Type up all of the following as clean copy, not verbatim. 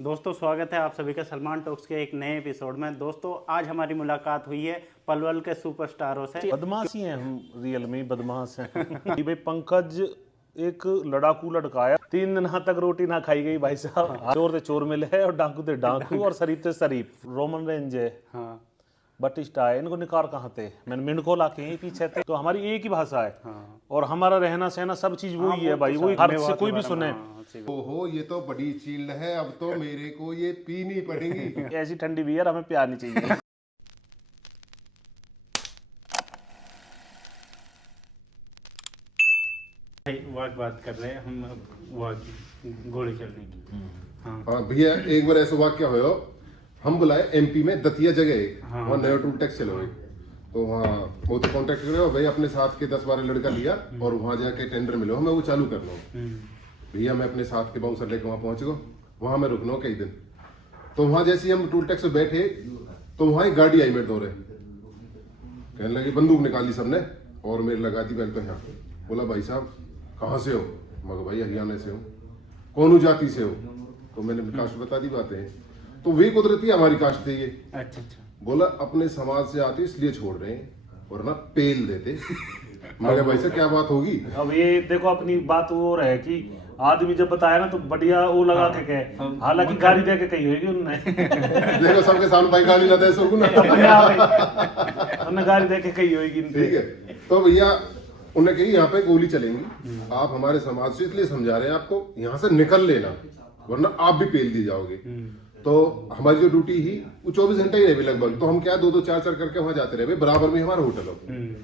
दोस्तों स्वागत है आप सभी का सलमान टॉक्स के एक नए एपिसोड में। दोस्तों आज हमारी मुलाकात हुई है पलवल के सुपरस्टारों से। बदमाशी हैं हम, रियल में बदमाश हैं। कि भाई पंकज एक लड़ाकू लड़का है, 3 दिन तक रोटी ना खाई गई भाई साहब। चोर ते चोर मिले है और डाकू ते डाकू और शरीफ ते शरीफ। रोमन रेंज है, हाँ बटिस्टा है, इनको निकार कहाँ थे, मैंने मिनको लाके यहीं पीछे थे। तो हमारी एक ही भाषा है हाँ। और हमारा रहना सहना सब चीज वही है वो भाई, तो वही सब हर मेवा से के कोई भी बारे में, सुने। हाँ, सही बात। ओहो ये तो बड़ी चील है, अब तो मेरे को ये पीनी पड़ेगी। ऐसी ठंडी बियर हमें प्यार नहीं चाहिए। भाई वक्त बात कर रहे हैं हम वक्त गोली चलने की। हाँ हाँ भैया, एक बार ऐसा वाक्य हो, हम बुलाए एमपी में दतिया जगह एक, हाँ। वहाँ नया टूल टैक्स चलो एक, तो वहाँ वो तो कॉन्टेक्ट करो भाई, अपने साथ के 10-12 लड़का लिया और वहाँ जाके टेंडर मिलो, मैं वो चालू कर लूँ। भैया मैं अपने साथ के बाउंसर लेके वहाँ पहुँच गो, वहाँ मैं रुकना कई दिन। तो वहाँ जैसे ही हम टूल टैक्स में बैठे तो वहाँ एक गाड़ी आई मेरे दौरे, कहने लगी, बंदूक निकाली सबने और मेरे लगा दी बैल पे। यहाँ बोला भाई साहब कहाँ से हो? मगर भाई हरियाणा से हो। कौन जाति से हो? तो मैंने कास्ट बता दी बातें, तो वही कुदरती हमारी कास्ट थी ये। अच्छा अच्छा। बोला अपने समाज से आते इसलिए छोड़ रहे हैं वरना पेल देते। मगर भाई साहब क्या बात होगी? अब ये देखो अपनी बात वो रहे कि आदमी जब बताया ना तो बढ़िया वो लगा के कहे, हालांकि गाड़ी दे के कही होगी उनने। देखो सबके सामने भाई गाली ना दे सको ना। अपने आप ही उन्होंने गाड़ी दे के कही होगी इनसे। ठीक है, तो भैया उन्हें कही यहाँ पे गोली चलेंगी, आप हमारे समाज से इसलिए समझा रहे हैं आपको यहाँ से निकल लेना वरना आप भी पेल दी जाओगे। तो हमारी जो ड्यूटी ही वो 24 घंटे ही रहे लगभग, तो हम क्या 2-2 4-4 करके वहां जाते रहे, बराबर में हमारा होटल हो।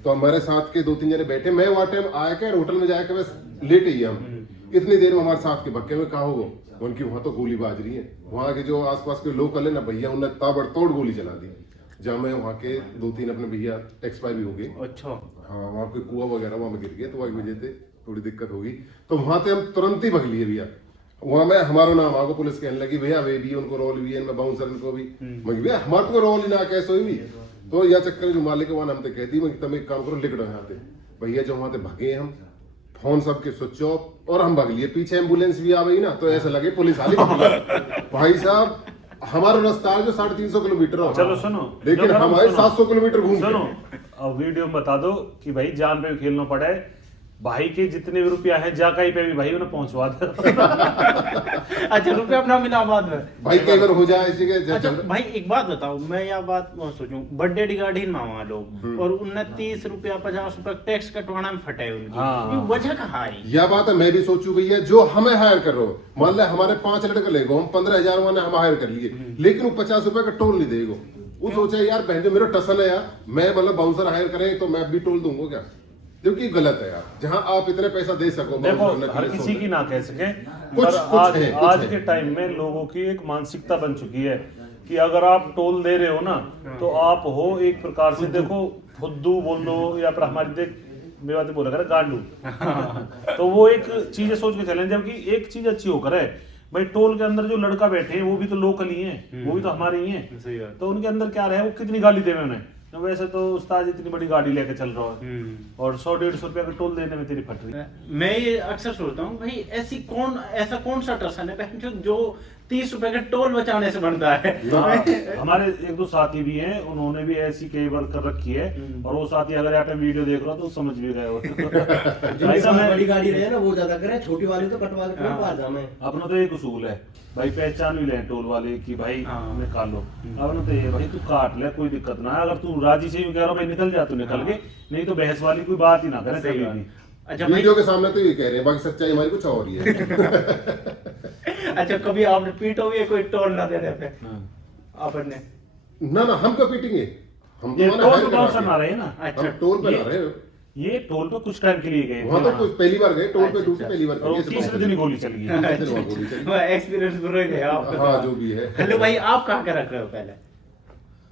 तो हमारे साथ के 2-3 जने बैठे, मैं वहाँ टाइम आया के होटल में जाके बस लेटे ही हम, इतनी देर में हमारे साथ के भक्के में कहा होगा उनकी वहां तो गोली बाज रही है। वहाँ के जो आसपास के लोकल है ना भैया, उन्हें ताबड़तोड़ गोली चला दी। जहाँ मैं वहाँ के 2-3 अपने भैया एक्सपायर भी हो गए। अच्छा हाँ, वहाँ पे कुआं वगैरह वहाँ में गिर गए, तो वही वजह से थोड़ी दिक्कत होगी। तो वहां से हम तुरंत ही भग लिए भैया। वहाँ में हमारा नाम आगो, पुलिस कहने लगी भैया वे भी उनको रोल भी है, मैं बाउंसर इनको भी मगर भैया हमारे को रोल ही ना कैसे हुई। तो यह चक्कर जो मालिक वहाँ हमसे कहती मैं तुम एक काम करो लिख दो यहाँ से। भैया जो वहाँ से भगे हम, फोन सबके स्विच ऑफ और हम भग लिए। पीछे एम्बुलेंस भी आ गई ना, तो ऐसा लगे पुलिस वाली भाई साहब हमारा रास्ता है जो 350 किलोमीटर हो। चलो सुनो, लेकिन हमारे 700 किलोमीटर घूम सुनो, अब वीडियो में बता दो कि भाई जान पे खेलना पड़े, भाई के जितने भी रुपया है जाकाई पे भी भाई उन्हें पहुंचवा दे। अच्छा रुपये अपना इनामाबाद में भाई कई बार हो जाए इसी के। अच्छा भाई एक बात बताओ, मैं यह बात सोचूं, बर्थडे डी गाड़ी में वहाँ लोग और उनने 30 रुपया 50 रुपया टैक्स कटवाना में फटे उनकी। हाँ। ये वजह कहाँ आई? यह बात है, मैं भी सोचू भैया जो हमें हायर कर रहे हो, मान ले हमारे 5 लड़के लेगो, हम 15,000 मैंने हम हायर कर लिए, लेकिन वो 50 रुपए का टोल नहीं देगो। वो सोचा यार बहन जो मेरा टसन है यार, मैं मतलब बाउंसर हायर करें तो मैं भी टोल दूंगा क्या? क्योंकि गलत है यार, जहां आप इतने पैसा दे सको। देखो हर किसी की ना कह सके, कुछ आज के टाइम में लोगों की एक मानसिकता बन चुकी है कि अगर आप टोल दे रहे हो ना तो आप हो एक प्रकार से, देखो फुद्दू बोल दो या फिर हमारी देख मेवाती बोला करे गांडू। तो वो एक चीज सोच के चलें, जबकि एक चीज अच्छी होकर है भाई, टोल के अंदर जो लड़का बैठे हैं वो भी तो लोकल ही हैं, वो भी तो हमारे ही हैं। तो उनके अंदर क्या रहे, वो कितनी गाली देवे उन्हें। तो वैसे तो उस्ताद इतनी बड़ी गाड़ी लेके चल रहा है और 100-150 रुपया का टोल देने में तेरी फट रही। मैं ये अक्सर सोचता हूँ भाई ऐसा कौन सा टसन है बहन जो 30 रुपए के टोल बचाने से बनता है। हमारे 1-2 साथी भी हैं, उन्होंने भी ऐसी कई बार कर रखी है और वो साथी अगर आप वीडियो देख रहे हो तो समझ भी गए हो। बड़ी गाड़ी रहे ना वो ज्यादा करे, छोटी वाली तो कटवा के पास जाना है। अपना तो एक उसूल है भाई, पहचान भी ले टोल वाले की भाई निकालो। अपना तो ये भाई तू काट ले, कोई दिक्कत ना है। अगर तू राजी से ही कह रहा भाई निकल जा, तू निकल के, नहीं तो बहस वाली कोई बात ही ना करे कभी भी। अच्छा वीडियो के सामने तो ये कह रहे हैं, बाकी सच्चाई हमारी कुछ और ही है। अच्छा कभी आपने पीटो भी है कोई टोल ना देने पे आपने? ना हम क्यों पीटेंगे, हम ये तो टोल पे बाउंसर ना रहे ना। अच्छा हम टोल पे ना रहे, ये टोल पे कुछ टाइम के लिए गए वहां तो कुछ पहली बार गए टोल पे, दूसरी पहली बार और तीसरे दिन ही गोली चल गई। एक्सपीरियंस बुरा ही है आपका। हाँ जो भी है। हेलो भाई, आप कहाँ का रख रहे हो पहले?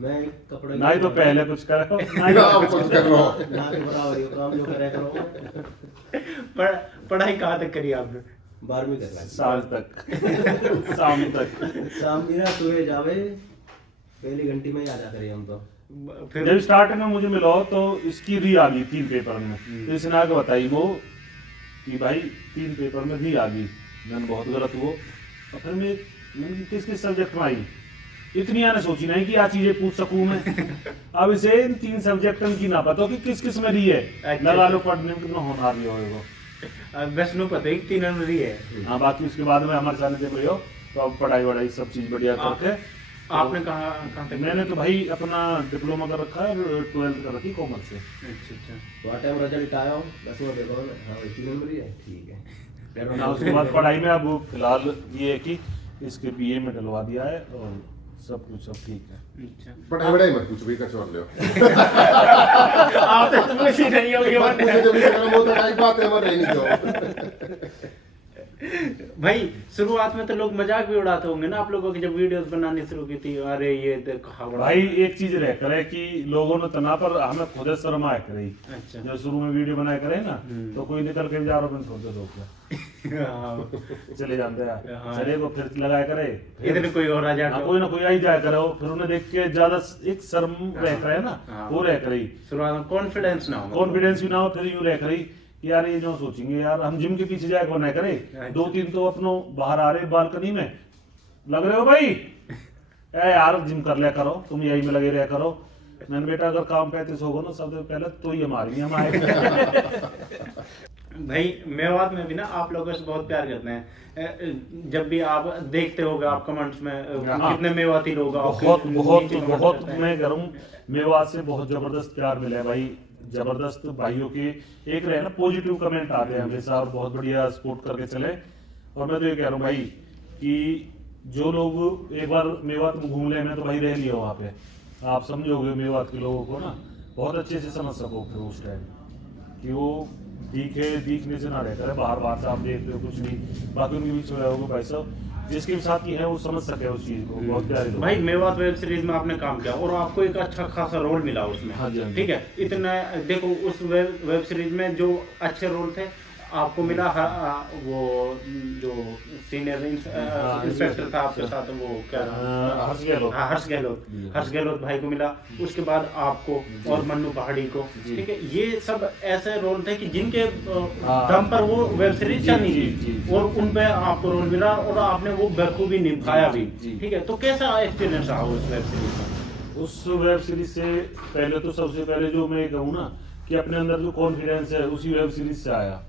मैं कपड़े ना ही तो पहले कुछ करो ना आप कुछ कर रहे हो। ना के बराबर ही काम जो करे करो। पढ़ाई कहाँ तक करी आपने? 12वीं कर रहा साल तक शाम तक। शाम की ना सुबह जावे पहली घंटी में ही आ जा करे हम तो। फिर जब स्टार्टिंग में मुझे मिला तो इसकी री आ गई 3 पेपर में, तो इसने आगे बताई वो कि भाई 3 पेपर में री आ गई। मैंने बहुत गलत हुआ और फिर मैं मैंने किस किस सब्जेक्ट में आई इतनी आने सोची नहीं कि आ चीजें पूछ सकूं मैं। अब इसे इन 3 सब्जेक्ट की ना पता हो कि किस किस में रही है, अच्छा। लगा लो पढ़ने में कितना होना रही होगा। बस नु पता है कि 3 नंबर ही है। हाँ बाकी उसके बाद में हमारे सामने दे हो तो अब पढ़ाई वढ़ाई सब चीज बढ़िया करके। आपने कहाँ तक? मैंने तो भाई अपना डिप्लोमा कर रखा है और 12th कर रखी कॉमर्स से। अच्छा। व्हाट टाइम रिजल्ट आया हो 10वां देखो हां 3 नंबर ही है, ठीक है। ना उसके बाद पढ़ाई में अब फिलहाल ये है कि इसके बीए में डलवा दिया है और सब कुछ अब ठीक है। अच्छा। पढ़ाई वढ़ाई मत पूछ भाई, कछ और ले आप तो कुछ ही नहीं होगी मुझे जब ये खत्म होता है एक बात है हमारे नहीं जाओ। भाई शुरुआत में तो लोग मजाक भी उड़ाते होंगे ना आप लोगों की, जब वीडियोस बनानी शुरू की थी, अरे ये देखो हावड़ा। भाई एक चीज रह करे कि लोगों ने तना पर हमें खुद शर्म आया करे। अच्छा। जब शुरू में वीडियो बनाया करे ना तो कोई निकल के जा रहा छोड़ दो हाँ। चले जाते हैं हाँ। चले वो फिर लगाया करे इधर कोई और आ जाए हाँ, कोई ना कोई आई जाया करे फिर उन्हें देख के ज्यादा एक शर्म रह करे ना हाँ। वो रह करे शुरुआत में कॉन्फिडेंस ना हो, कॉन्फिडेंस भी ना हो, फिर यूं रह करे कि यार ये जो सोचेंगे यार हम जिम के पीछे जाए को ना करे। 2-3 तो अपनो बाहर आ रहे बालकनी में लग रहे हो भाई ए यार जिम कर लिया करो, तुम यही में लगे रहा करो। मैंने बेटा अगर काम 35 होगा ना सबसे पहले तो ही हमारी हम आए। भाई मेवात में भी ना आप लोगों से बहुत प्यार करते हैं। जब भी आप देखते होगे आप कमेंट्स में हाँ। कितने मेवाती लोग आपके बहुत बहुत नीचे comment बहुत करते हैं। मैं करूँ मेवात से बहुत जबरदस्त प्यार मिला है भाई, जबरदस्त भाइयों के एक रहे ना पॉजिटिव कमेंट आते हैं हमेशा और बहुत बढ़िया सपोर्ट करके चले। और मैं तो ये कह रहा हूँ भाई कि जो लोग एक बार मेवात में घूम ले, मैं तो भाई रह लिया वहाँ पे, आप समझोगे मेवात के लोगों को ना बहुत अच्छे से समझ सकोगे उस टाइम कि वो दिखने से ना रह करे बाहर बाहर से आप देख रहे हो कुछ नहीं, बाकी उनके बीच में रहोगे भाई साहब जिसके साथ ही है वो समझ सके उस चीज को। बहुत प्यारे लोग। भाई मेवात वेब सीरीज में आपने काम किया और आपको एक अच्छा खासा रोल मिला उसमें। हाँ जी, हाँ जी। ठीक है, इतना देखो उस वेब सीरीज में जो अच्छे रोल थे आपको मिला वो जो सीनियर इंस्पेक्टर था आपके साथ वो क्या हर्ष गहलोत। हाँ, हर्ष गहलोत भाई को मिला, उसके बाद आपको और मन्नू पहाड़ी को। ठीक है, ये सब ऐसे रोल थे कि जिनके दम पर वो वेब सीरीज चली थी और उन पे आपको रोल मिला और आपने वो बखूबी निभाया भी। ठीक है, तो कैसा एक्सपीरियंस रहा उस वेब सीरीज का? उस वेब सीरीज से पहले तो सबसे पहले जो मैं कहूँ ना कि अपने अंदर जो कॉन्फिडेंस है उसी वेब सीरीज से आया।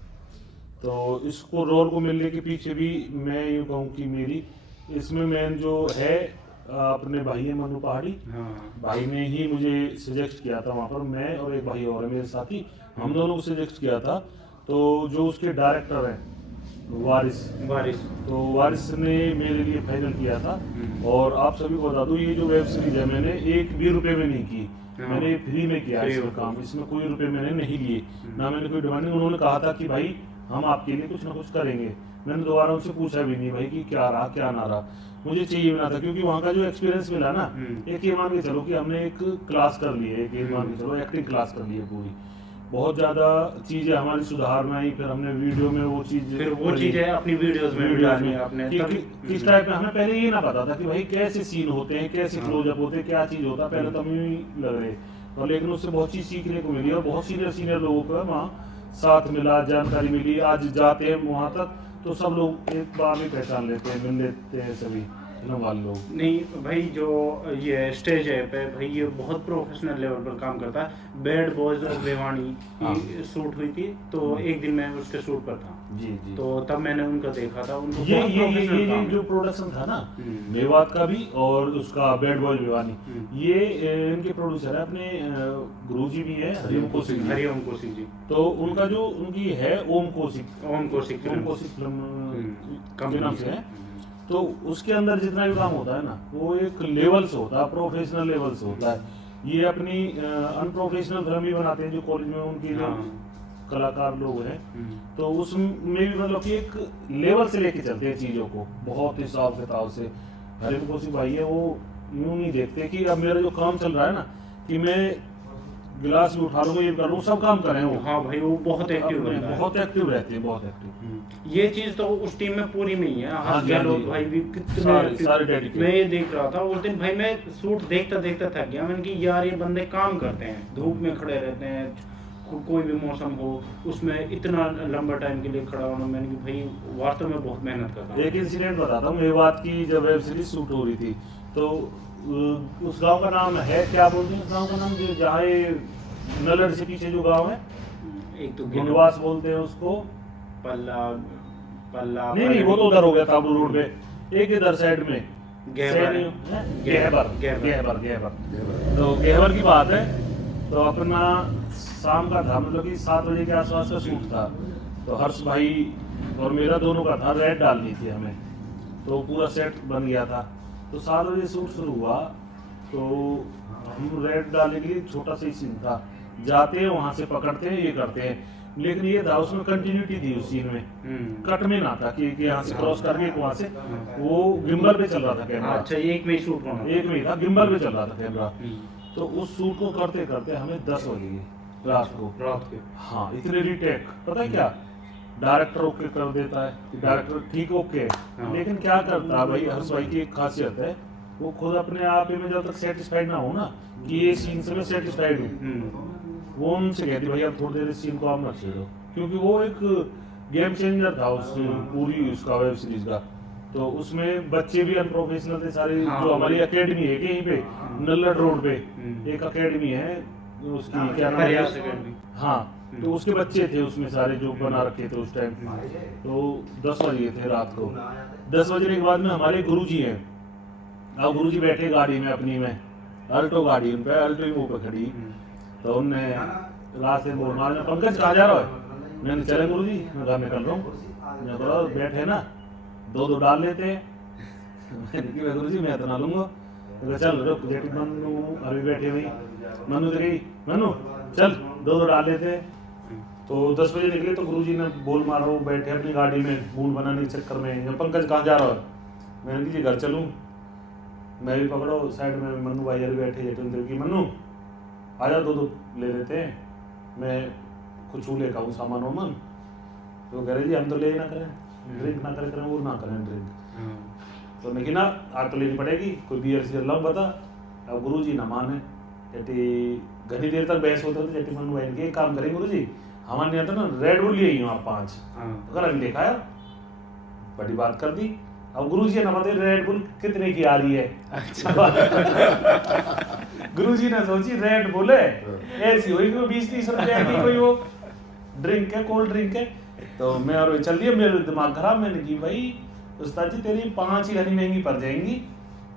तो इसको रोल को मिलने के पीछे भी मैं यूँ कहूँ कि मेरी इसमें मेन जो है अपने भाई है मन्नू पहाड़ी। हाँ। भाई ने ही मुझे सजेस्ट किया था वहाँ पर, मैं और एक भाई और है मेरे साथी, हम दोनों को सजेस्ट किया था। तो जो उसके डायरेक्टर हैं वारिस, तो वारिस ने मेरे लिए फाइनल किया था। और आप सभी को बता दूं ये जो वेब सीरीज है मैंने 1 भी रुपए में नहीं की, मैंने फ्री में किया इसमें काम, इसमें कोई रुपए मैंने नहीं लिए, ना मैंने कोई डिमांडिंग। उन्होंने कहा था कि भाई हम आपके लिए कुछ ना कुछ करेंगे। मैंने दोबारा उनसे पूछा भी नहीं भाई कि क्या रहा क्या ना रहा, मुझे चाहिए भी ना था क्योंकि वहाँ का जो एक्सपीरियंस मिला ना, एक ये मान के चलो कि हमने एक क्लास कर ली है, एक ये मान के चलो एक्टिंग क्लास कर ली है पूरी, बहुत ज्यादा चीजें हमारी सुधार में आई। फिर हमने वीडियो में वो चीजें अपनी वीडियोस में आपने किस टाइप में, हमें पहले ये ना पता था कि भाई कैसे सीन होते हैं, कैसे क्लोजअप होते हैं, क्या चीज होता है, पहले तो हमें ही लग रहे। और लेकिन उससे बहुत चीज सीखने को मिली और बहुत सीनियर लोगों का वहाँ साथ मिला, जानकारी मिली। आज जाते हैं वहाँ तक तो सब लोग एक बार में पहचान लेते हैं, मिल लेते हैं सभी फिल्म वाले लोग। नहीं भाई जो ये स्टेज है पे भाई ये बहुत प्रोफेशनल लेवल पर काम करता है। बैड बॉयज और बेवानी की शूट हुई थी तो एक दिन मैं उसके शूट पर था जी। तो तब मैंने उनको देखा था, उनको ये बहुत प्रोफेशनल काम जो प्रोडक्शन था ना मेवात का भी और उसका बैड बॉय बेवानी, ये इनके प्रोड्यूसर है अपने गुरुजी भी है हरिओम कौशिक जी। तो उनका जो उनकी है ओम कौशिक फिल्म के नाम से है। तो उसके अंदर जितना भी काम होता है ना वो एक लेवल से होता है, प्रोफेशनल लेवल से होता है। ये अपनी अनप्रोफेशनल फिल्म भी बनाते हैं जो कॉलेज में उनकी जो कलाकार लोग हैं, तो उसमें भी मतलब कि एक लेवल से लेके चलते हैं चीज़ों को, बहुत हिसाब किताब से। हरिओम कौशिक भाई है वो यूँ नहीं देखते कि अब मेरा जो काम चल रहा है ना कि मैं गिलास भी उठा लूंगा ये कर लूँ, सब काम करें वो। हाँ भाई वो बहुत एक्टिव रहता है, बहुत एक्टिव रहते हैं, बहुत एक्टिव। ये चीज तो उस टीम में पूरी में ही है। हाँ जी, लोग भाई भी सारे डेडिकेट। मैं ये देख रहा था उस दिन भाई, मैं शूट देखता थक गया। मैंने कि यार ये बंदे काम करते हैं, धूप में खड़े रहते हैं, कोई भी मौसम हो उसमें इतना लंबा टाइम के लिए खड़ा होना, मैंने कि भाई वास्तव में बहुत मेहनत कर रहा हूँ। एक इंसिडेंट बताता हूँ मेवात की, जब वेब सीरीज शूट हो रही थी तो उस गांव का नाम है, क्या बोलते हैं उस गांव का नाम, जो जहाँ ये नलड़ से पीछे जो गांव है, एक तो गुनवास बोलते हैं उसको। पल्ला पल्ला नहीं वो तो उधर हो गया ताबू रोड पे, एक इधर साइड में गहबर गहबर। तो गहबर की बात है, तो अपना शाम का था, मतलब कि 7 बजे के आसपास का शूट था। तो हर्ष भाई और मेरा दोनों का था, रेड डालनी थी हमें, तो पूरा सेट बन गया था। तो 7 बजे शूट शुरू हुआ, तो हम रेड डालने के लिए छोटा सा ही सीन था, जाते हैं वहां से पकड़ते हैं, ये करते हैं, लेकिन ये था उसमें कंटिन्यूटी थी उस सीन में, कट में ना था कि यहाँ से क्रॉस करके वहां से, वो गिम्बल पे चल रहा था कैमरा। अच्छा, एक में शूट होना, एक में था, गिम्बल पे चल रहा था कैमरा। तो उस शूट को करते करते हमें 10 बज गए रात को। हाँ, इतने रीटेक, पता है क्या, डायरेक्टर ओके कर देता है, डायरेक्टर ठीक ओके, लेकिन क्या करता है भाई, हर्ष भाई की एक खासियत है, वो खुद अपने आप में जब तक सेटिस्फाइड ना हो ना कि ये सीन से मैं सेटिस्फाइड हूँ, वो उनसे कहती भाई अब थोड़ी देर इस सीन को आप मत छेड़ो, क्योंकि वो एक गेम चेंजर था उस पूरी उसका वेब सीरीज का। तो उसमें बच्चे भी अनप्रोफेशनल थे सारे, जो हमारी एकेडमी है कहीं पे नल्लड़ रोड पे एक एकेडमी है उसकी, क्या नाम है, हाँ, तो उसके बच्चे थे उसमें सारे जो बना रखे थे उस टाइम। तो 10 बजे थे रात को, 10 बजने के बाद में हमारे गुरुजी हैं, अब गुरुजी बैठे गाड़ी में अपनी में, अल्टो गाड़ी, उन पे अल्टो ही मुंह पे खड़ी, तो उनने रात से बोल मारा, पंकज कहाँ जा रहा है, मैंने चले गुरुजी, मैं घर निकल रहा हूँ, मैं बोला बैठे ना 2-2 डाल लेते हैं, मैंने गुरुजी मैं इतना लूंगा, चल रुक जेठी मनु अभी बैठे हुई, मनु तो गई, मनु चल 2-2 डाल लेते हैं। तो 10 बजे निकले, तो गुरुजी ने बोल मारा, वो बैठे अपनी गाड़ी में मूड बनाने के चक्कर में, पंकज कहाँ जा रहा है, मैंने कि जी घर चलूँ, मैं भी पकड़ो साइड में मनु भाई अभी बैठे जेठन की, मनु आ जाओ 2-2 ले लेते हैं, मैं कुछ लेकर आऊँ सामान वामान। तो कह रहे जी हम तो ले ना करें, ड्रिंक ना करें वो ना करें ड्रिंक, तो लेकिन आप तो लेनी पड़ेगी, कोई बियर सीयर लाओ बता। अब गुरुजी ना माने, जटी घनी देर तक बहस होता था, जटी मनु भाई के एक काम करें गुरुजी, हमारे यहाँ तो ना रेड बुल लिए आप 5, अगर अभी देखा है बड़ी बात कर दी। अब गुरुजी ने बताया रेड बुल कितने की आ रही है, गुरुजी ने सोची रेड बुल है ऐसी हुई कि 20-30 रुपए की कोई वो ड्रिंक है, कोल्ड ड्रिंक है। तो मैं और चल दिया, मेरे दिमाग खराब, मैंने की भाई उस्ताद जी तेरी 5 ही घनी महंगी पड़ जाएंगी।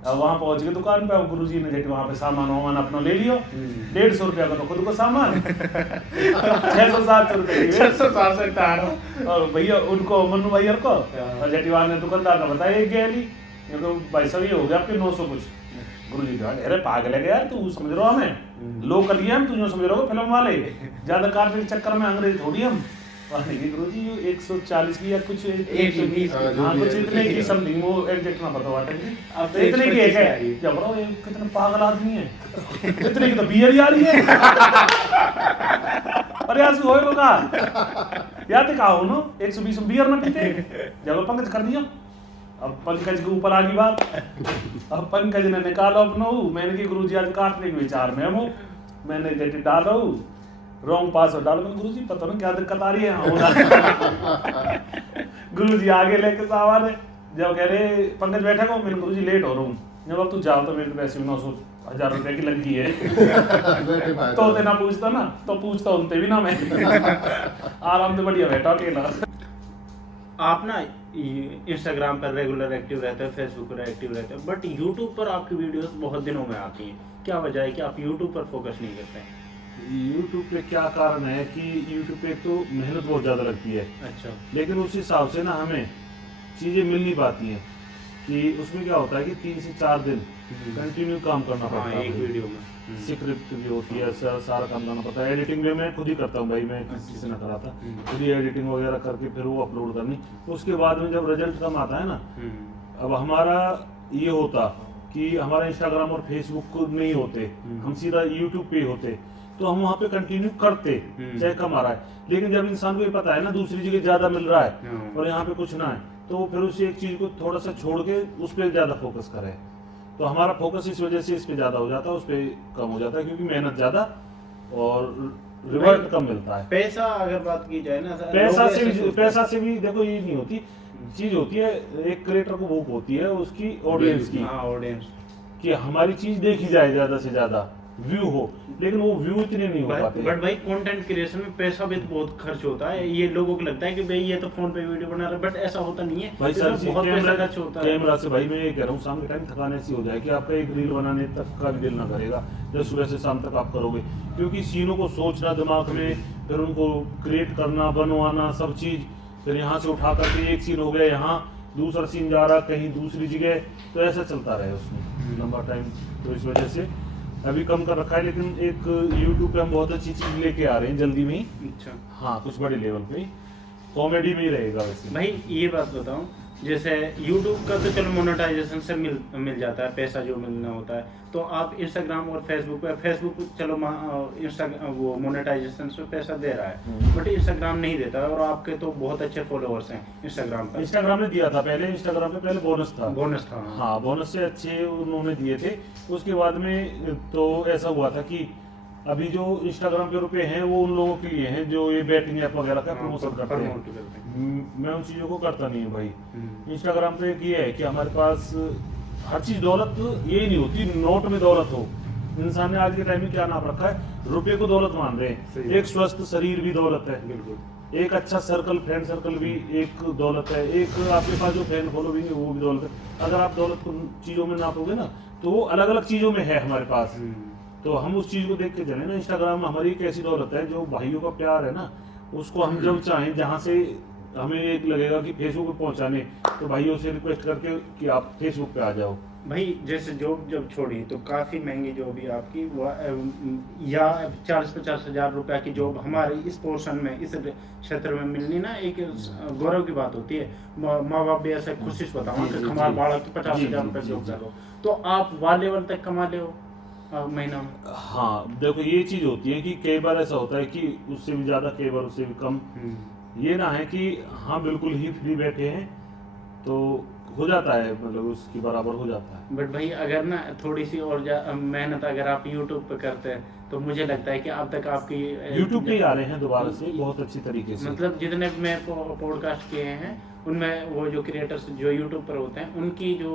अब वहाँ पहुंच गए दुकान पे, अब गुरुजी ने जेट वहाँ पे सामान वामान अपना ले लियो, 150 रुपया का तो खुद को सामान 600-700 रुपये 600-700 और भैया उनको मनु भैया को और जेटीवाल ने दुकानदार ने बताया एक गैली, तो भाई साहब ये हो गया आपके 900 कुछ। गुरुजी कहा अरे पागल है यार तू, समझ रहा हमें लोकल ही हम, तू जो समझ रहा हो फिल्म वाले, ज्यादा काटने के चक्कर में अंग्रेज थोड़ी हम। गुरुजी 140 की या कुछ 120 हाँ कुछ इतने की समथिंग, वो एग्जैक्ट ना पता वाटे अब तो इतने की एक है, जब रहा ये कितने पागल आदमी है, इतने की तो बियर ही आ रही है। अरे यार होए को कहा यार ते कहा हो ना 120 बियर ना पीते, जब पंकज कर दिया। अब पंकज के ऊपर आ गई बात, अब पंकज ने निकाला अपना, मैंने की गुरुजी आज काटने के विचार में हूँ, मैंने जेटी डाल रहा हूँ रॉन्ग पासवर्ड डालो, मैंने गुरुजी पता ना क्या दिक्कत आ रही है। गुरुजी आगे लेके सामान है, जब कह रहे पंकज बैठे को, मैंने गुरुजी लेट हो रहा हूँ, जब अब तू जाओ तो मेरे को पैसे 900-1000 रुपए की लगी है। तो ना पूछता ना, तो पूछता उनते भी ना मैं आराम से बढ़िया बैठा अकेला। आप ना इंस्टाग्राम पर रेगुलर एक्टिव रहते हैं, फेसबुक पर एक्टिव रहते हैं, बट यूट्यूब पर आपकी वीडियोस बहुत दिनों में आती हैं, क्या वजह है कि आप यूट्यूब पर फोकस नहीं करते हैं? यूट्यूब पे क्या कारण है कि यूट्यूब पे तो मेहनत बहुत ज़्यादा लगती है, अच्छा, लेकिन उस हिसाब से ना हमें चीज़ें मिल नहीं पाती हैं, कि उसमें क्या होता है कि 3 से 4 दिन कंटिन्यू काम करना पड़ता है, एक वीडियो में स्क्रिप्ट भी होती है, सारा काम करना पड़ता है, एडिटिंग भी मैं खुद ही करता हूँ भाई, मैं किसी से ना कराता, खुद ही एडिटिंग वगैरह करके फिर वो अपलोड करनी, उसके बाद में जब रिजल्ट कम आता है ना, अब हमारा ये होता कि हमारा इंस्टाग्राम और फेसबुक नहीं होते, हम सीधा यूट्यूब पे होते, तो हम वहाँ पे कंटिन्यू करते चाहे कम आ रहा है, लेकिन जब इंसान को ये पता है ना दूसरी जगह ज्यादा मिल रहा है और यहाँ पे कुछ ना है, तो फिर उस एक चीज को थोड़ा सा छोड़ के उस पर ज्यादा फोकस करे, तो हमारा फोकस इस वजह से इस पे ज्यादा हो जाता है, उस पर कम हो जाता है, क्योंकि मेहनत ज्यादा और रिवर्ट कम मिलता है। पैसा अगर बात की जाए ना, पैसा से भी देखो ये नहीं होती चीज, होती है एक क्रिएटर को भूख होती है उसकी ऑडियंस की, ऑडियंस कि हमारी चीज देखी जाए, ज्यादा से ज्यादा व्यू हो, लेकिन वो व्यू इतने नहीं हो पाते। बट भाई कंटेंट क्रिएशन में पैसा भी तो बहुत खर्च होता है। ये लोगों को लगता है कि भाई ये तो फोन पे वीडियो बना रहा है, बट ऐसा होता नहीं है भाई सर, बहुत पैसा खर्च होता है। कैमरा से भाई मैं ये कह रहा हूँ शाम के टाइम थकान ऐसी हो जाए कि आपका एक रील बनाने तक का भी दिल ना करेगा जब सुबह से शाम तक आप करोगे, क्योंकि सीनों को सोचना दिमाग में, फिर उनको क्रिएट करना, बनवाना सब चीज, फिर यहाँ से उठा करके एक सीन हो गया, यहाँ दूसरा सीन जा रहा कहीं दूसरी जगह, तो ऐसा चलता रहे उसमें लंबा टाइम। तो इस वजह से अभी कम कर रखा है, लेकिन एक YouTube पे हम बहुत अच्छी चीज लेके आ रहे हैं जल्दी में ही। अच्छा हाँ, कुछ बड़े लेवल पे कॉमेडी में ही रहेगा वैसे। भाई ये बात बताऊं, जैसे YouTube का तो चलो मोनेटाइजेशन से मिल जाता है पैसा जो मिलना होता है, तो आप Instagram और फेसबुक चलो इंस्टाग्राम वो मोनेटाइजेशन से पैसा दे रहा है, बट Instagram नहीं देता है, और आपके तो बहुत अच्छे फॉलोअर्स हैं Instagram ने दिया था पहले, इंस्टाग्राम पे पहले बोनस था। हाँ, बोनस से अच्छे उन्होंने दिए थे। उसके बाद में तो ऐसा हुआ था कि अभी जो इंस्टाग्राम पे रुपए हैं वो उन लोगों के लिए हैं जो ये बैटिंग ऐप वगैरह का प्रमोशन करते हैं। मैं उन चीज़ों को करता नहीं हूँ भाई। इंस्टाग्राम पे ये है कि हमारे पास हर चीज़ दौलत ये नहीं होती नोट में दौलत हो। इंसान ने आज के टाइम में क्या नाम रखा है, रुपए को दौलत मान रहे हैं। एक स्वस्थ शरीर भी दौलत है, एक अच्छा सर्कल, फ्रेंड सर्कल भी एक दौलत है, एक आपके पास जो फ्रेंड फॉलोइंग है वो भी दौलत है। अगर आप दौलत को चीज़ों में नापोगे ना तो वो अलग अलग चीज़ों में है हमारे पास, तो हम उस चीज़ को देख के चले ना। इंस्टाग्राम हमारी एक ऐसी दौलत है, जो भाइयों का प्यार है ना, उसको हम जब चाहें, जहाँ से हमें एक लगेगा कि फेसबुक पे पहुँचाने, तो भाइयों से रिक्वेस्ट करके कि आप फेसबुक पे आ जाओ। भाई जैसे जॉब जब छोड़ी तो काफ़ी महंगी जॉब ही आपकी, या 40-50 हज़ार रुपया की जॉब हमारे इस पोर्शन में, इस क्षेत्र में मिलनी ना एक गौरव की बात होती है। माँ बाप भी ऐसे खुशी से बताओ कि हमारे बालक 50,000 रुपये जॉब करो, तो आप वह लेवल तक कमा ले महीना में। हाँ देखो, ये चीज़ होती है कि कई बार ऐसा होता है कि उससे भी ज़्यादा, कई बार उससे भी कम। ये ना है कि हाँ बिल्कुल ही फ्री बैठे हैं तो हो जाता है, मतलब उसके बराबर हो जाता है। बट भाई अगर ना थोड़ी सी और मेहनत अगर आप YouTube पे करते हैं तो मुझे लगता है कि अब तक आपकी YouTube पे ही आ रहे हैं दोबारा से बहुत अच्छी तरीके से। मतलब जितने मैं पॉडकास्ट किए हैं उनमें वो जो क्रिएटर्स जो YouTube पर होते हैं उनकी जो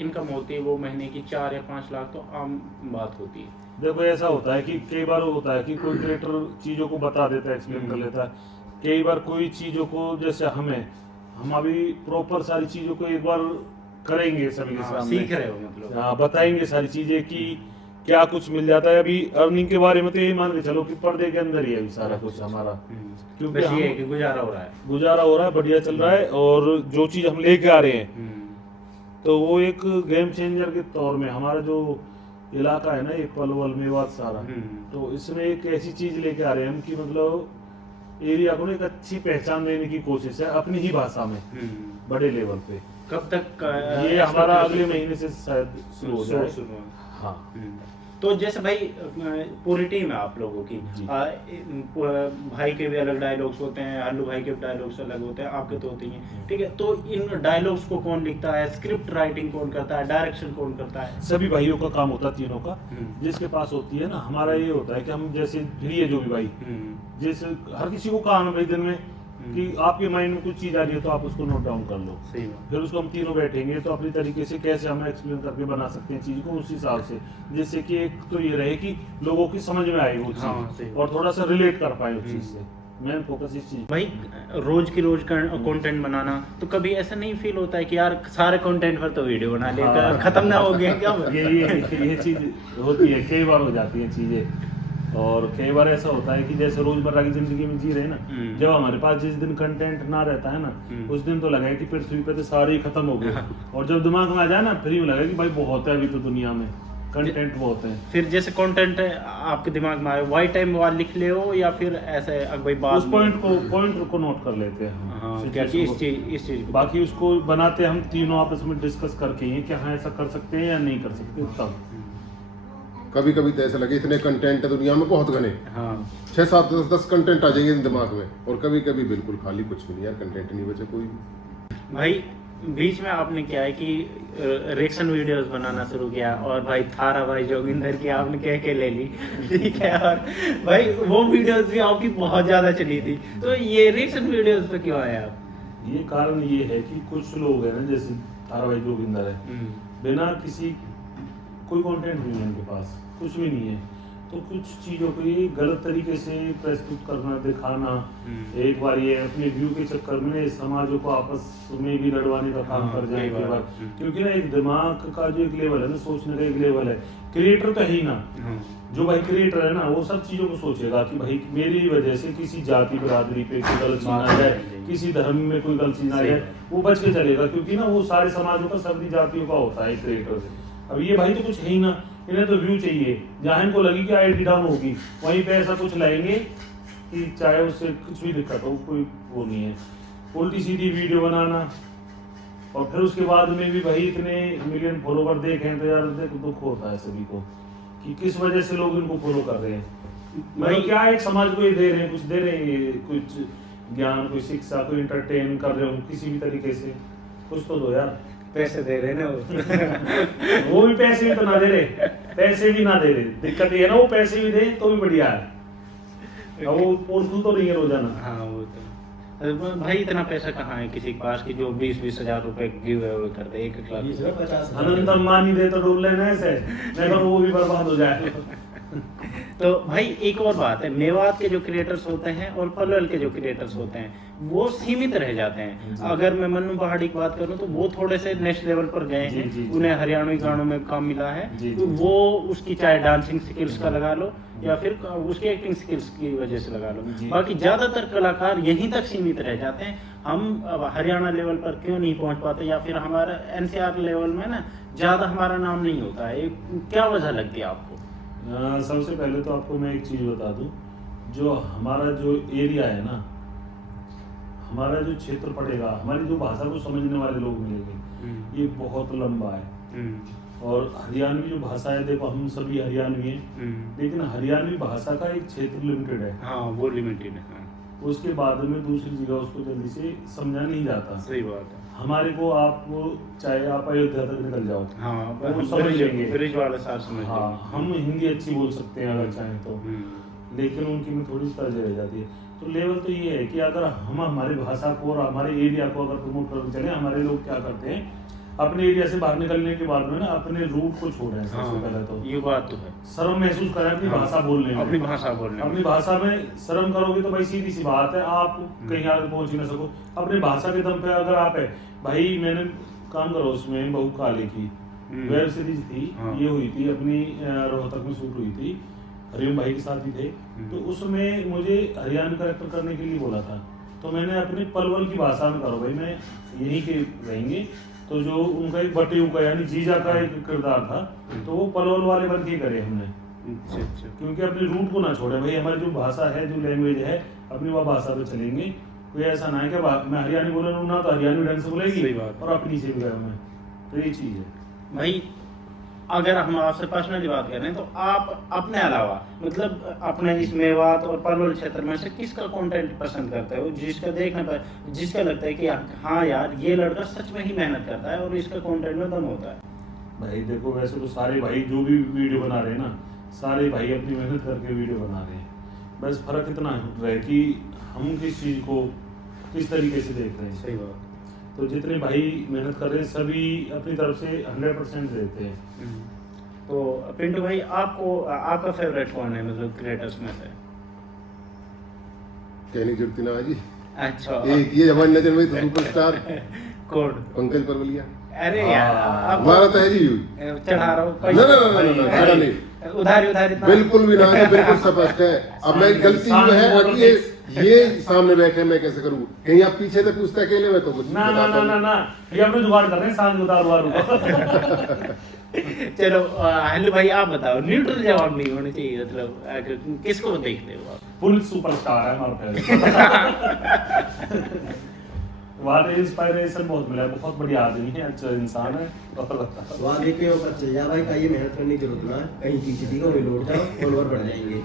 इनकम होती है वो महीने की 4 या 5 लाख तो आम बात होती है। देखो ऐसा होता है कि कई बार होता है कि कोई क्रिएटर चीज़ों को बता देता है, एक्सप्लेन कर लेता है। कई बार कोई चीज़ों को, जैसे हम अभी प्रॉपर सारी चीज़ों को एक बार करेंगे सभी के सामने, सीख रहे हो मतलब। हाँ, बताएंगे सारी चीज़ें कि क्या कुछ मिल जाता है। अभी अर्निंग के बारे में तो यही मान के चलो कि पर्दे के अंदर ही है अभी सारा कुछ हमारा, क्योंकि ये है कि गुजारा हो रहा है, बढ़िया चल रहा है। और जो चीज़ हम लेके आ रहे हैं तो वो एक गेम चेंजर के तौर में, हमारा जो इलाका है ना ये पलवल मेवात सारा, तो इसमें एक ऐसी चीज़ लेके आ रहे हैं हम कि मतलब एरिया को एक अच्छी पहचान देने की कोशिश है अपनी ही भाषा में बड़े लेवल पे। कब तक ये हमारा अगले महीने से शायद शुरू हो जाए। हाँ, तो जैसे भाई पूरी टीम है आप लोगों की, भाई के भी अलग डायलॉग्स होते हैं, हल्लू भाई के भी डायलॉग्स अलग होते हैं, आपके तो होते ही हैं, ठीक है। तो इन डायलॉग्स को कौन लिखता है, स्क्रिप्ट राइटिंग कौन करता है, डायरेक्शन कौन करता है? सभी भाइयों का काम होता है, तीनों का। जिसके पास होती है ना, हमारा ये होता है कि हम जैसे फ्री है जो भी भाई, जैसे हर किसी को काम है भाई दिन में कि आपके माइंड में कुछ चीज़ आ रही है तो आप उसको नोट डाउन कर लो, फिर उसको हम तीनों बैठेंगे तो अपनी तरीके से कैसे हम एक्सप्लेन करके बना सकते हैं चीज़ को उस हिसाब से, जिससे कि एक तो ये रहे कि लोगों की समझ में आए वो चीज़ और थोड़ा सा रिलेट कर पाए उस चीज़ से। मेन फोकस इस चीज़। भाई रोज की रोज कंटेंट बनाना, तो कभी ऐसा नहीं फील होता है कि यार सारे कंटेंट पर तो वीडियो बना लेगा, खत्म ना हो गया क्या? ये चीज़ होती है, कई बार हो जाती है चीज़ें। और कई बार ऐसा होता है कि जैसे रोजमर्रा की जिंदगी में जी रहे हैं ना, जब हमारे पास जिस दिन कंटेंट ना रहता है ना, उस दिन तो लगा है कि पृथ्वी पे तो सारे ही खत्म हो गए, और जब दिमाग में आ जाए ना फिर यूँ लगा कि भाई बहुत है अभी तो दुनिया में कंटेंट बहुत है। फिर जैसे कंटेंट आपके दिमाग में आए वाई टाइम वाल लिख ले हो, या फिर ऐसे भाई बात उस पॉइंट को नोट कर लेते हैं। हाँ, इस चीज बाकी उसको बनाते हम तीनों आपस में डिस्कस करके ही कि हाँ ऐसा कर सकते हैं या नहीं कर सकते। तब कभी कभी तो ऐसा लगे इतने कंटेंट है दुनिया में बहुत घने, 6, 7, 10 कंटेंट आ जाएंगे दिमाग में, और कभी कभी बिल्कुल खाली, कुछ भी नहीं यार, कंटेंट नहीं बचे कोई। भाई बीच में आपने क्या है कि रिएक्शन वीडियोस बनाना शुरू किया और भाई थारा भाई जोगिंदर की आपने कह के ले ली, ठीक है, और भाई वो वीडियोस भी आपकी बहुत ज्यादा चली थी, तो ये रिएक्शन वीडियोस पे क्यों आए आप? ये कारण ये है कि कुछ लोग हैं ना, जैसे थारा भाई जोगिंदर है, बिना किसी कोई कंटेंट नहीं है उनके पास, कुछ भी नहीं है, तो कुछ चीज़ों को ये गलत तरीके से प्रस्तुत करना, दिखाना, एक बार ये अपने व्यू के चक्कर में समाजों को आपस में भी लड़वाने का काम कर जाए एक बार, क्योंकि ना एक दिमाग का जो एक लेवल है ना, सोचने का एक लेवल है, क्रिएटर तो है ही ना, जो भाई क्रिएटर है ना वो सब चीज़ों को सोचेगा कि भाई मेरी वजह से किसी जाति बिरादरी पे कोई गलत चीज ना जाए, किसी धर्म में कोई गलत चीज ना जाए, वो बच के चलेगा, क्योंकि ना वो सारे समाजों का सभी जातियों का होता है क्रिएटर से। अब ये भाई तो कुछ है ही ना, इन्हें तो व्यू चाहिए, जहाँ इनको लगी कि आईडी डाउन होगी वहीं पे ऐसा कुछ लाएंगे कि चाहे उससे कुछ भी दिक्कत हो, कोई वो नहीं है। उल्टी सीधी वीडियो बनाना और फिर उसके बाद में भी भाई इतने मिलियन फॉलोवर देखें तो यार दुख होता है सभी को कि किस वजह से लोग इनको फॉलो कर रहे हैं। भाई क्या एक समाज को ये दे रहे हैं, कुछ दे रहे हैं, कुछ ज्ञान, कोई शिक्षा, कोई एंटरटेन कर रहे हो किसी भी तरीके से, कुछ तो दो यार। पैसे दे रहे ना वो भी पैसे भी तो ना दे रहे, पैसे भी ना दे रहे, दिक्कत ये है ना, वो पैसे भी दे तो भी बढ़िया है, अब वो पोर्टल तो नहीं है रोजाना। हाँ वो तो भाई इतना पैसा कहाँ है किसी के पास कि जो 20-20 हजार रुपए गिव अवे करते 1 लाख। अनंत अंबानी दे तो डूब लेना ऐसे, नहीं तो वो भी बर्बाद हो जाए। तो भाई एक और बात है, मेवात के जो क्रिएटर्स होते हैं और पलवल के जो क्रिएटर्स होते हैं वो सीमित रह जाते हैं। अगर मैं मन्नू पहाड़ी की बात करूं तो वो थोड़े से नेक्स्ट लेवल पर गए हैं, उन्हें हरियाणवी गानों में काम मिला है, तो वो उसकी चाहे डांसिंग स्किल्स का लगा लो या फिर उसकी एक्टिंग स्किल्स की वजह से लगा लो, बाकी ज्यादातर कलाकार यहीं तक सीमित रह जाते हैं। हम हरियाणा लेवल पर क्यों नहीं पहुंच पाते, या फिर हमारा एनसीआर लेवल में ना ज्यादा हमारा नाम नहीं होता है, क्या वजह लगती है आपको? सबसे पहले तो आपको मैं एक चीज़ बता दूं, जो हमारा जो एरिया है ना, हमारा जो क्षेत्र पड़ेगा, हमारी जो भाषा को समझने वाले लोग मिलेंगे, ये बहुत लंबा है। और हरियाणवी जो भाषा है, देखो हम सभी हरियाणवी हैं, लेकिन हरियाणवी भाषा का एक क्षेत्र लिमिटेड है। हाँ वो लिमिटेड है। हाँ। उसके बाद में दूसरी जगह उसको जल्दी से समझा नहीं जाता। सही बात है। हमारे को आपको चाहे आप अयोध्या तक निकल जाओ, हाँ, वो समझ लेंगे, ब्रिज वाला साथ समझ हाँ, हम हिंदी अच्छी बोल सकते हैं अगर चाहें तो, लेकिन उनकी में थोड़ी तर्ज रह जाती है। तो लेवल तो ये है कि अगर हम हमारी भाषा को और हमारे एरिया को अगर प्रमोट करते चले, हमारे लोग क्या करते हैं, अपने एरिया से बाहर निकलने के बाद में ना अपने रूट को छोड़ रहे हैं। सबसे पहले तो ये बात तो है, शर्म महसूस करें अपनी भाषा बोलने में, अपनी भाषा बोलने में। अपनी भाषा में शर्म करोगे तो भाई सीधी सी बात है, आप कहीं आगे पहुंच ही ना सको। अपनी भाषा के दम पे अगर आप है भाई, मैंने काम करो उसमें बहू काले की वेब सीरीज थी, ये हुई थी अपनी रोहतक में शूट हुई थी, हरिओम भाई के साथ भी थे, तो उसमें मुझे हरियाणवी कैरेक्टर करने के लिए बोला था, तो मैंने अपने पलवल की भाषा में करो भाई, मैं यहीं के रहेंगे, तो जो उनका एक बटेऊ का यानी जीजा का एक किरदार था, तो वो पलवल वाले बन के करे हमने। अच्छा। क्योंकि अपनी रूट को ना छोड़े भाई, हमारी जो भाषा है, जो लैंग्वेज है, अपनी वह भाषा पे चलेंगे। कोई ऐसा ना है कि मैं हरियाणवी बोल रहा हूँ ना, तो हरियाणवी ढंग से बोलेगी और अपनी से भी गया मैं, तो ये चीज़ है भाई। अगर हम आपसे पर्सनली बात करें तो आप अपने अलावा मतलब अपने इस मेवात और पलवल क्षेत्र में से किसका कंटेंट पसंद करते हो, जिसका देखने पर जिसका लगता है कि हाँ यार ये लड़का सच में ही मेहनत करता है और इसका कंटेंट में दम होता है? भाई देखो, वैसे तो सारे भाई जो भी वीडियो बना रहे हैं ना, सारे भाई अपनी मेहनत करके वीडियो बना रहे हैं, बस फर्क इतना है कि हम किस चीज़ को किस तरीके से देख रहे हैं। सही बात। तो जितने भाई मेहनत कर रहे हैं सभी अपनी तरफ से 100% देते हैं। तो पिंटू भाई, आपको आपका फेवरेट कौन है मतलब क्रिएटर्स में से? कहने की जरूरत ना जी। अच्छा, ये हमारी नजर में तो सुपरस्टार कोड पंकज परवलिया। अरे यार हमारा तो है जी, चढ़ा रहा हूँ ना, उधारी बिल्कुल भी ना, बिल्कुल स्पष्ट है। अब मैं गलती जो है कि ये सामने बैठे मैं कैसे करूँ, कहीं आप पीछे से पूछते अकेले में तो कुछ ना ना ना ना ना, ये अपने जुगाड़ कर रहे हैं, सांझ उतार। चलो हेलो भाई, आप बताओ, न्यूट्रल जवाब नहीं होने चाहिए, मतलब किसको देखते हो आप? फुल सुपरस्टार है हमारा फेवरेट। वहाँ इंस्पायरेशन बहुत मिला, बहुत बढ़िया आदमी है, अच्छा इंसान है। वहाँ देख के ऊपर चल जा भाई, कहीं मेहनत करने की जरूरत ना, कहीं पीछे दिखो वहीं लौट जाओ, फॉलोअर बढ़ जाएंगे।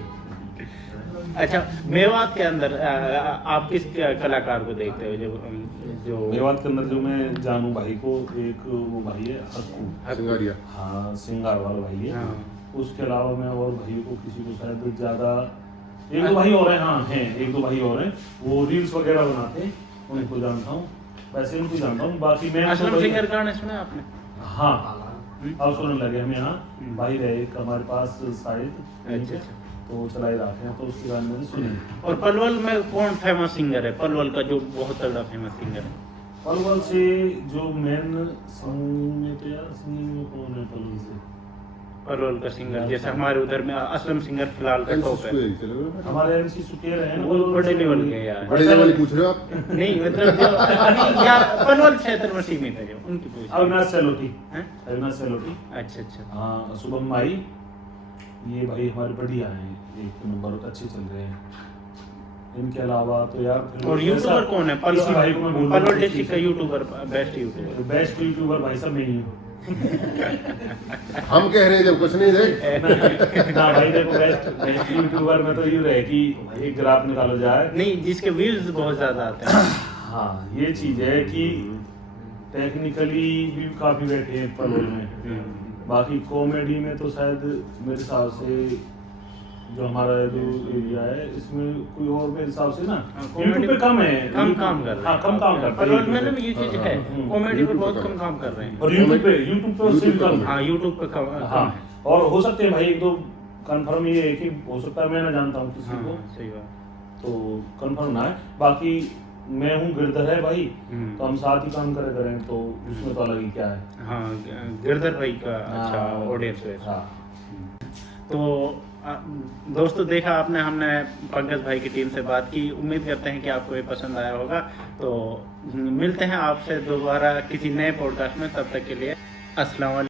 अच्छा, मेवात के अंदर आप किस कलाकार को देखते हो? जब जो मेवात के अंदर जो मैं जानू भाई को, एक वो भाई है हक्कू, सिंगारिया। हाँ सिंगार वाला भाई है। हाँ। उसके अलावा मैं और भाइयों को किसी को शायद ज्यादा, एक दो भाई और हैं, हाँ हैं एक दो भाई और हैं, वो रील्स वगैरह बनाते हैं, उनको जानता हूँ, वैसे उनको जानता हूँ। बाकी मैं असलम सिंगर गाने सुने आपने? हाँ अब सुनने लगे हम यहाँ, भाई रहे एक हमारे पास शायद, अच्छा। तो चला ही रखे हैं, तो उसके गाने मैंने सुने। और पलवल में कौन फेमस सिंगर है? पलवल का जो बहुत तगड़ा फेमस सिंगर है। पलवल से जो मेन सिंगिंग में, तो यार सिंगिंग में कौन है पलवल से? पलवल का सिंगर जैसे हमारे उधर में असलम सिंगर फिलहाल का टॉप है। हमारे एमसी सुकेर हैं ना, वो बड़े लेवल के यार। बड़े लेवल पूछ रहे हो आप? नहीं मतलब जो नहीं यार पलवल क्षेत्र में सीमित है जो उनकी पूछ। अविनाश सेलोटी, हैं? अविनाश सेलोटी, अच्छा अच्छा। हाँ शुभम भाई, ये भाई हमारे बढ़िया हैं, एक नंबर अच्छे चल रहे हैं। इनके अलावा तो यार फिर और यूट्यूबर कौन है? किसी भाई को मैं बोल रहा हूँ, पलवल डिस्ट्रिक्ट का YouTuber best YouTuber. Best YouTuber भाई साहब मैं ही हूँ। हम कह रहे हैं जब कुछ नहीं थे। ना भाई देखो, बेस्ट यूट्यूबर में तो यूँ रहे कि एक ग्राफ निकाला जाए, नहीं जिसके व्यूज बहुत ज्यादा आते हैं। हाँ ये चीज है कि टेक्निकली भी काफी बैठे हैं पलवल में। बाकी कॉमेडी में तो शायद मेरे हिसाब से जो हमारा जो एरिया है इसमें कोई और मेरे हिसाब से ना यूट्यूब पे कम है, कम काम कर रहे हैं। हाँ कम काम करते पलवल हैं में ना ये चीज है, कॉमेडी पे बहुत कम काम कर रहे हैं। और यूट्यूब पे उससे भी कम है। हाँ यूट्यूब पे कम हाँ है। और हो सकते हैं भाई एक दो कंफर्म ये है कि हो सकता है मैं ना जानता हूँ किसी को, हाँ, सही बात। तो कंफर्म ना है। बाकी मैं हूँ गिरधर है भाई, तो हम साथ ही काम करें तो उसमें तो अलग ही क्या है। हाँ गिरधर भाई का अच्छा हाँ, ऑडियंस है। हाँ। तो दोस्तों देखा आपने, हमने पंकज भाई की टीम से बात की। उम्मीद करते हैं कि आपको ये पसंद आया होगा। तो मिलते हैं आपसे दोबारा किसी नए पॉडकास्ट में, तब तक के लिए अस्सलाम वालेकुम।